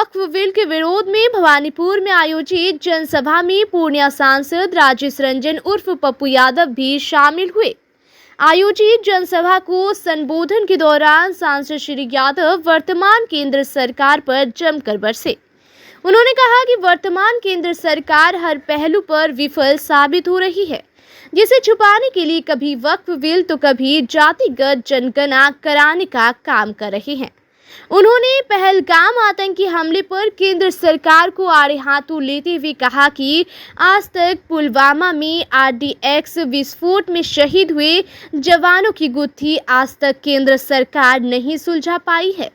वक्फ bill के विरोध में भवानीपुर में आयोजित जनसभा में पूर्णिया सांसद राजेश रंजन उर्फ पप्पू यादव भी शामिल हुए। आयोजित जनसभा को संबोधन के दौरान सांसद श्री यादव वर्तमान केंद्र सरकार पर जमकर बरसे। उन्होंने कहा कि वर्तमान केंद्र सरकार हर पहलू पर विफल साबित हो रही है, जिसे छुपाने के लिए कभी वक्फ बिल तो कभी जातिगत जनगणना कराने का काम कर रहे हैं। उन्होंने पहलगाम आतंकी हमले पर केंद्र सरकार को आड़े हाथों लेते हुए कहा कि आज तक पुलवामा में RDX विस्फोट में शहीद हुए जवानों की गुत्थी आज तक केंद्र सरकार नहीं सुलझा पाई है।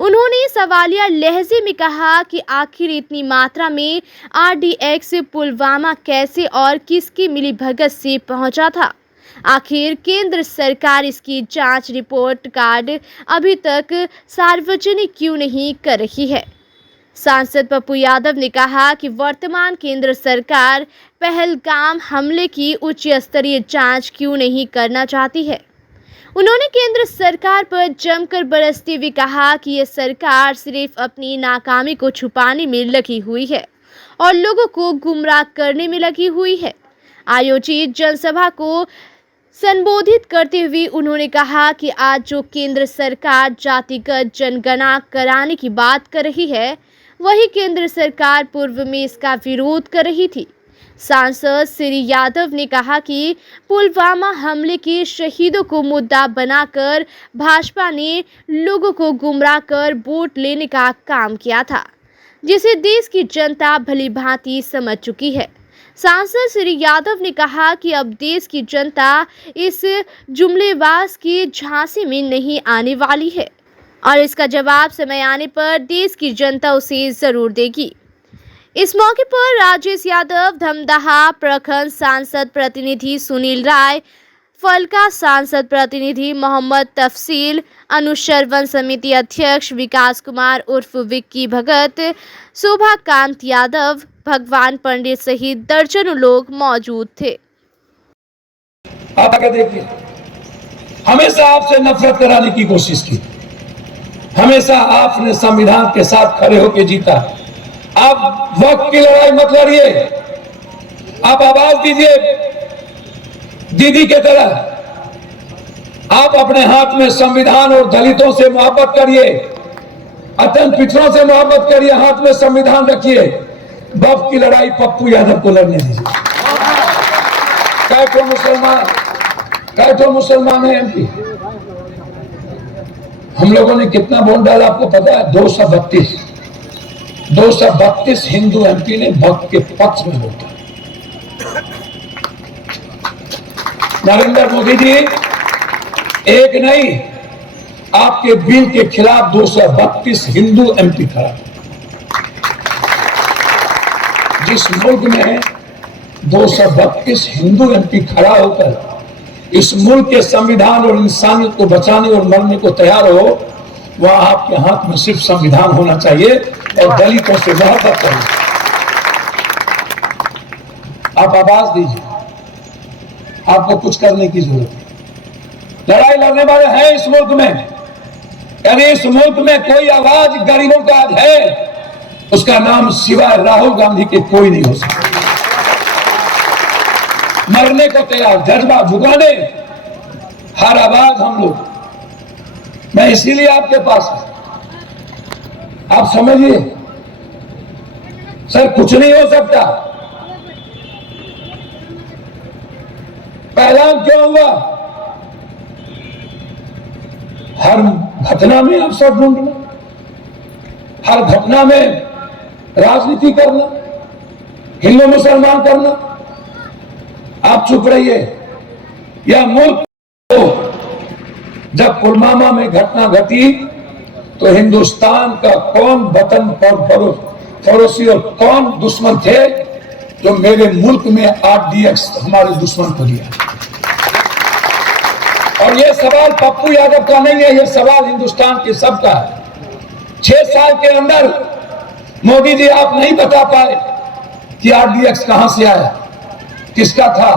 उन्होंने सवालिया लहजे में कहा कि आखिर इतनी मात्रा में RDX पुलवामा कैसे और किसकी मिलीभगत से पहुंचा था। आखिर केंद्र सरकार इसकी जांच रिपोर्ट कार्ड अभी तक सार्वजनिक क्यों नहीं कर रही है। सांसद पप्पू यादव ने कहा कि वर्तमान केंद्र सरकार पहलगाम हमले की उच्च स्तरीय जांच क्यों नहीं करना चाहती है। उन्होंने केंद्र सरकार पर जमकर बरसते हुए कहा कि यह सरकार सिर्फ अपनी नाकामी को छुपाने में लगी हुई है और लोगों को गुमराह करने में लगी हुई है। आयोजित जनसभा को संबोधित करते हुए उन्होंने कहा कि आज जो केंद्र सरकार जातिगत जनगणना कराने की बात कर रही है, वही केंद्र सरकार पूर्व में इसका विरोध कर रही थी। सांसद श्री यादव ने कहा कि पुलवामा हमले के शहीदों को मुद्दा बनाकर भाजपा ने लोगों को गुमराह कर वोट लेने का काम किया था, जिसे देश की जनता भली भांति समझ चुकी है। सांसद श्री यादव ने कहा कि अब देश की जनता इस जुमलेबाज की झांसे में नहीं आने वाली है और इसका जवाब समय आने पर देश की जनता उसे जरूर देगी। इस मौके पर राजेश यादव, धमदाहा प्रखंड सांसद प्रतिनिधि सुनील राय, फलका सांसद प्रतिनिधि मोहम्मद तफसील, अनुश्रवण समिति अध्यक्ष विकास कुमार उर्फ विक्की भगत, शोभाकांत यादव, भगवान पंडित सहित दर्जनों लोग मौजूद थे। आप आगे देखिए, हमेशा आपसे नफरत कराने की कोशिश की, हमेशा आपने संविधान के साथ खड़े होकर जीता। आप वक्त की लड़ाई मत लड़िए, आप आवाज दीजिए दीदी के तरह। आप अपने हाथ में संविधान और दलितों से मोहब्बत करिए, अत्यंत पिछड़ों से मोहब्बत करिए, हाथ में संविधान रखिए। वक्त की लड़ाई पप्पू यादव को लड़ने दीजिए। कैठो मुसलमान है MP। हम लोगों ने कितना वोट डाला आपको पता है? 232 हिंदू MP ने वक्त के पक्ष में वोट डाला। नरेंद्र मोदी जी एक नहीं, आपके बिल के खिलाफ 232 हिंदू MP खड़ा। जिस मुल्क में 232 हिंदू MP खड़ा होकर इस मुल्क के संविधान और इंसानियत को बचाने और मरने को तैयार हो, वहां आपके हाथ में सिर्फ संविधान होना चाहिए और दलितों से मोहब्बत करिए। आप आवाज दीजिए, आपको कुछ करने की जरूरत है। लड़ाई लड़ने वाले हैं इस मुल्क में। यदि इस मुल्क में कोई आवाज गरीबों का आज है, उसका नाम सिवाय राहुल गांधी के कोई नहीं हो सकता। मरने को तैयार, जज्बा झुकाने, हर आवाज हम लोग। मैं इसीलिए आपके पास, आप समझिए सर, कुछ नहीं हो सकता। पहला क्यों हुआ? हर घटना में अवसर ढूंढना, हर घटना में राजनीति करना, हिंदू मुसलमान करना। आप चुप रहिए। यह मुल्क जब पुलवामा में घटना घटी तो हिंदुस्तान का कौन वतन पर पड़ोसी और कौन दुश्मन थे जो मेरे मुल्क में RDX हमारे दुश्मन को दिया। और यह सवाल पप्पू यादव का नहीं है, यह सवाल हिंदुस्तान के सबका है। 6 साल के अंदर मोदी जी आप नहीं बता पाए कि RDX कहां से आया, किसका था।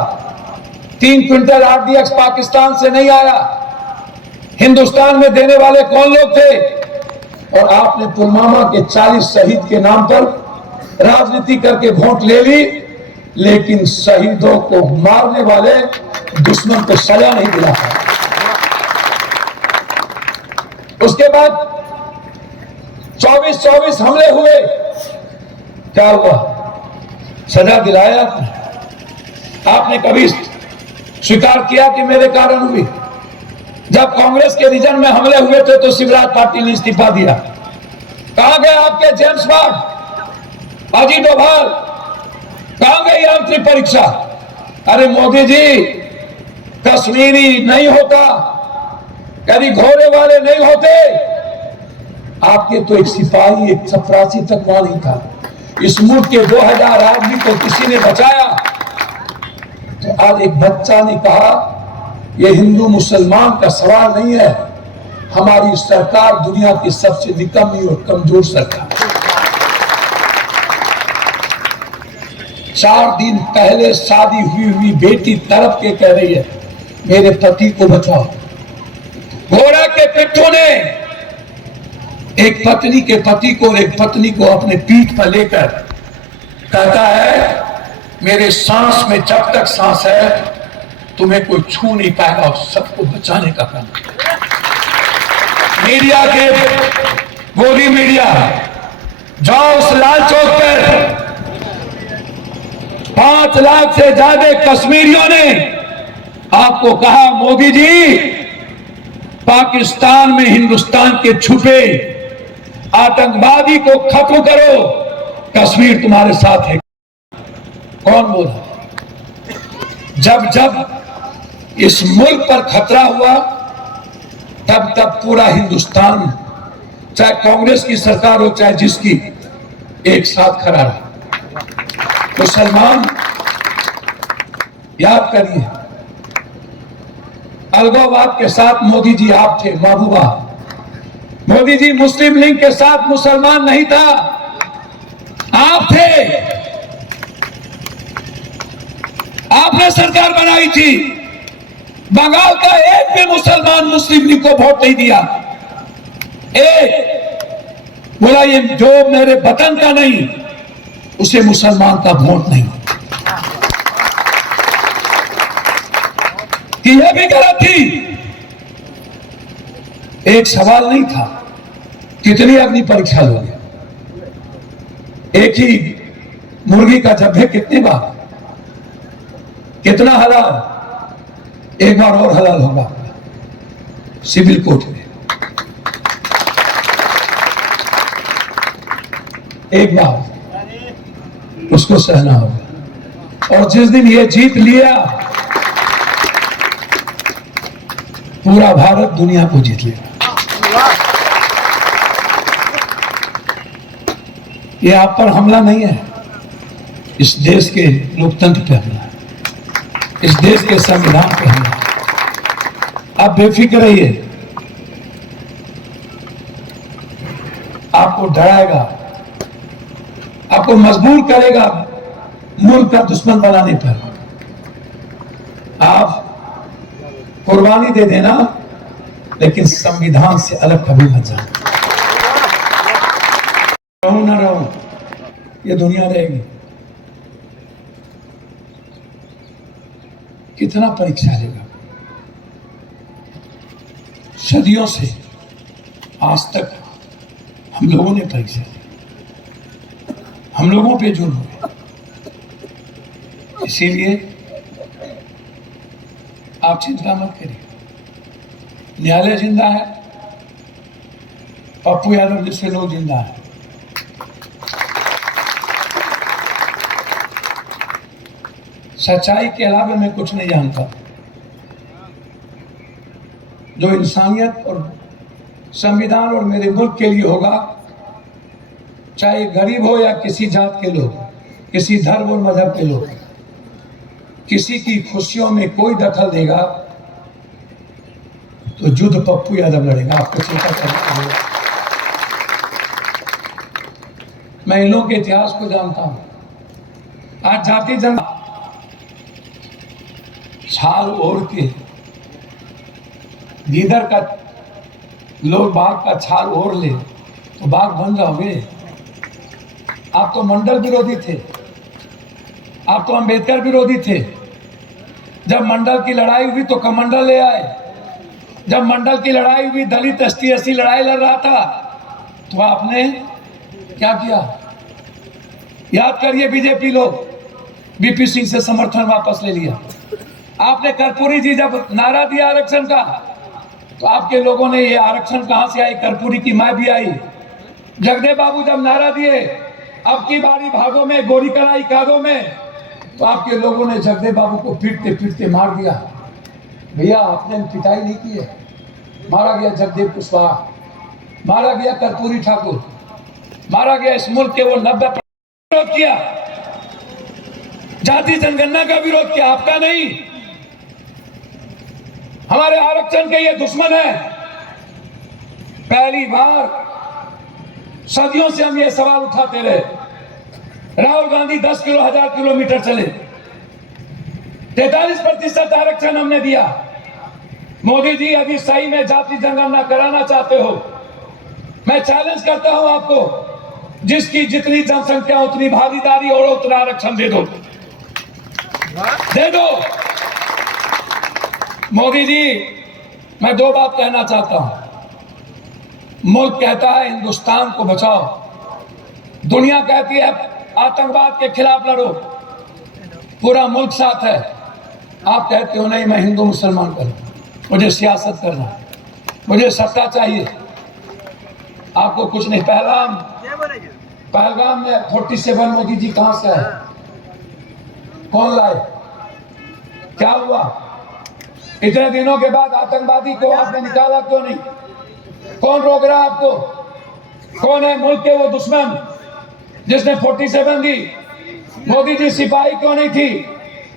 3 क्विंटल RDX पाकिस्तान से नहीं आया। हिंदुस्तान में देने वाले कौन लोग थे? और आपने पुलवामा के 40 शहीद के नाम पर राजनीति करके वोट ले ली, लेकिन शहीदों को मारने वाले दुश्मन को सजा नहीं दिला पाए। उसके बाद 24 हमले हुए, क्या हुआ? सजा दिलाया आपने कभी स्वीकार किया कि मेरे कारण हुई? जब कांग्रेस के रीजन में हमले हुए थे तो शिवराज पाटिल ने इस्तीफा दिया। कहां गए आपके जेम्स बॉन्ड, अजीत डोभाल? कहां गई आंतरिक परीक्षा? अरे मोदी जी, कश्मीरी नहीं होता, कभी घोड़े वाले नहीं होते। आपके तो एक सिपाही, एक चपरासी तक वहां नहीं था। इस मुल्क के 2000 आदमी को किसी ने बचाया। तो आज एक बच्चा ने कहा, यह हिंदू मुसलमान का सवाल नहीं है, हमारी सरकार दुनिया की सबसे निकम्मी और कमजोर सरकार। 4 दिन पहले शादी हुई बेटी तड़प के कह रही है, मेरे पति को बचाओ। घोड़ा के पिट्ठू ने एक पत्नी के पति को और एक पत्नी को अपने पीठ पर लेकर कहता है, मेरे सांस में जब तक सांस है तुम्हें कोई छू नहीं पाएगा, और सबको बचाने का काम। मीडिया के गोदी मीडिया, जाओ उस लाल चौक पर 5 लाख से ज्यादा कश्मीरियों ने आपको कहा, मोदी जी पाकिस्तान में हिंदुस्तान के छुपे आतंकवादी को खत्म करो, कश्मीर तुम्हारे साथ है। कौन बोला? जब जब इस मुल्क पर खतरा हुआ तब तब पूरा हिंदुस्तान, चाहे कांग्रेस की सरकार हो चाहे जिसकी, एक साथ खड़ा रहा। मुसलमान याद करिए, अलगाववाद के साथ मोदी जी आप थे, महबूबा। मोदी जी मुस्लिम लीग के साथ मुसलमान नहीं था, आप थे। आपने सरकार बनाई थी, बंगाल का एक भी मुसलमान मुस्लिम लीग को वोट नहीं दिया। एक बोला, ये जो मेरे वतन का नहीं उसे मुसलमान का वोट नहीं। कि यह भी गलत थी। एक सवाल नहीं था, कितनी अग्नि परीक्षा लोगे? एक ही मुर्गी का जब्बे कितने बार, कितना हलाल? एक बार और हलाल होगा सिविल कोर्ट में, एक बार उसको सहना होगा। और जिस दिन ये जीत लिया, पूरा भारत दुनिया को जीत लिया। ये आप पर हमला नहीं है, इस देश के लोकतंत्र पे हमला है, इस देश के संविधान पे हमला है। आप बेफिक्र रहिए, आपको डराएगा, आपको मजबूर करेगा मुल्क का दुश्मन बनाने पर। आप कुर्बानी दे देना, लेकिन संविधान से अलग कभी मत जाना। रहूं ना रहूं, ये दुनिया रहेगी। कितना परीक्षा लेगा? सदियों से आज तक हम लोगों ने परीक्षा ली, हम लोगों पे जुर्म हुए। इसीलिए आप चिंता मत करिए, न्यायालय जिंदा है, पप्पू यादव जैसे लोग जिंदा है। सच्चाई के अलावा मैं कुछ नहीं जानता। जो इंसानियत और संविधान और मेरे मुल्क के लिए होगा, चाहे गरीब हो या किसी जात के लोग, किसी धर्म और मजहब के लोग, किसी की खुशियों में कोई दखल देगा तो युद्ध पप्पू यादव लड़ेगा। आपको चिंता करना होगा। मैं इन लोगों के इतिहास को जानता हूं। आज जाति जन छाल ओढ़ के, गीदड़ का लोग बाघ का छाल ओढ़ ले तो बाघ बन जाओगे। आप तो मंडल विरोधी थे, आप तो अंबेडकर विरोधी थे। जब मंडल की लड़ाई हुई तो कमंडल ले आए। जब मंडल की लड़ाई हुई, दलित एसटी एससी लड़ाई लड़ रहा था, तो आपने क्या किया? याद करिए, बीजेपी लोग बीपी सिंह से समर्थन वापस ले लिया। आपने कर्पूरी जी जब नारा दिया आरक्षण का, तो आपके लोगों ने ये आरक्षण कहां से आई? कर्पूरी की मां भी आई। जगदेव बाबू जब नारा दिए अब की बारी भागों में, गोरी कलाई कादों में, तो आपके लोगों ने जगदेव बाबू को पीटते पीटते मार दिया। भैया आपने पिटाई नहीं की है। मारा गया जगदेव कुशवाहा, मारा गया कर्पूरी ठाकुर, मारा गया इस मुल्क के वो 90 विरोध किया, जाति जनगणना का विरोध किया, आपका नहीं। हमारे आरक्षण के ये दुश्मन है। पहली बार सदियों से हम ये सवाल उठाते रहे। राहुल गांधी 10,000 किलोमीटर चले, 43% आरक्षण हमने दिया। मोदी जी यदि सही में जाति जनगणना कराना चाहते हो, मैं चैलेंज करता हूं आपको, जिसकी जितनी जनसंख्या उतनी भागीदारी और उतना आरक्षण दे दो, दे दो। मोदी जी, मैं दो बात कहना चाहता हूं। मुल्क कहता है हिंदुस्तान को बचाओ, दुनिया कहती है आतंकवाद के खिलाफ लड़ो, पूरा मुल्क साथ है। आप कहते हो नहीं, मैं हिंदू मुसलमान करूं, मुझे सियासत करना, मुझे सत्ता चाहिए। आपको कुछ नहीं। पहलगाम में 47 मोदी जी कहां से आए? कौन लाए? क्या हुआ? इतने दिनों के बाद आतंकवादी को आपने निकाला क्यों नहीं? कौन रोक रहा आपको? कौन है मुल्क के वो दुश्मन जिसने 47 दी? मोदी जी सिपाही क्यों नहीं थी?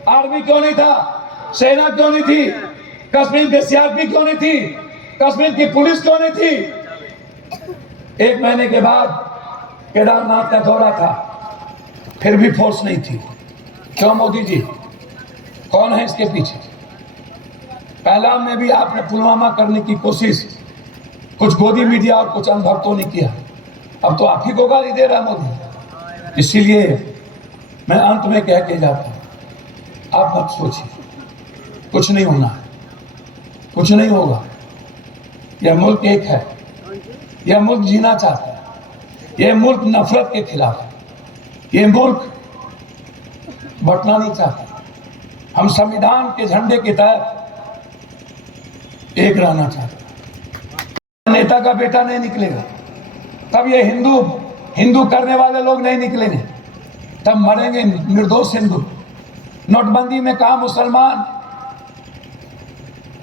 आर्मी क्यों नहीं था? सेना क्यों नहीं थी? कश्मीर के सीआरपी क्यों नहीं थी? कश्मीर की पुलिस क्यों नहीं थी? 1 महीने के बाद केदारनाथ का दौरा था, फिर भी फोर्स नहीं थी। क्यों मोदी जी? कौन है इसके पीछे? पहला में भी आपने पुलवामा करने की कोशिश कुछ गोदी मीडिया और कुछ अनभक्तों ने किया। अब तो आप ही को गाली दे रहा मोदी। इसीलिए मैं अंत में कह के जाता हूं, आप मत सोचिए, कुछ नहीं होना है, कुछ नहीं होगा। यह मुल्क एक है, यह मुल्क जीना चाहता है, यह मुल्क नफरत के खिलाफ है, यह मुल्क बंटना नहीं चाहता। हम संविधान के झंडे के तहत एक रहना चाहते हैं। नेता का बेटा नहीं निकलेगा, तब ये हिंदू करने वाले लोग नहीं निकलेंगे, तब मरेंगे निर्दोष हिंदू। नोटबंदी में कहा मुसलमान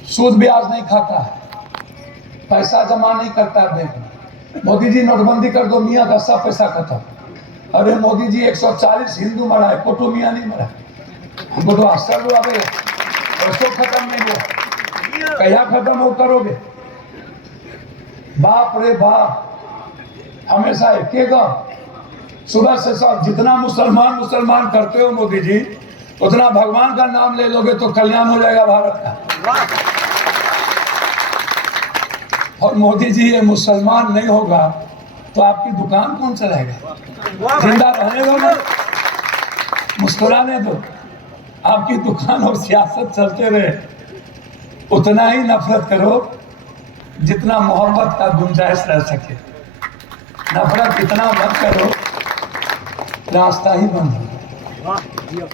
सूद ब्याज नहीं खाता है, पैसा जमा नहीं करता है बैंक में। मोदी जी नोटबंदी कर दो, मियाँ का सब पैसा खत्म। अरे मोदी जी 140 हिंदू मरा है, कोटो मियाँ नहीं मरा। हमको तो आश्चर्य हुआ, पैसों खत्म नहीं हुआ, क्या खत्म हो करोगे? बाप रे बाप, हमेशा एकेगा। सुबह से सब जितना मुसलमान करते हो मोदी जी, उतना भगवान का नाम ले लोगे तो कल्याण हो जाएगा भारत का। और मोदी जी ये मुसलमान नहीं होगा तो आपकी दुकान कौन चलाएगा? जिंदा रहने दो ना, मुस्कुराने दो। आपकी दुकान और सियासत चलते रहे। उतना ही नफरत करो जितना मोहब्बत का गुंजाइश रह सके। नफरत इतना मत करो रास्ता ही बंद हो।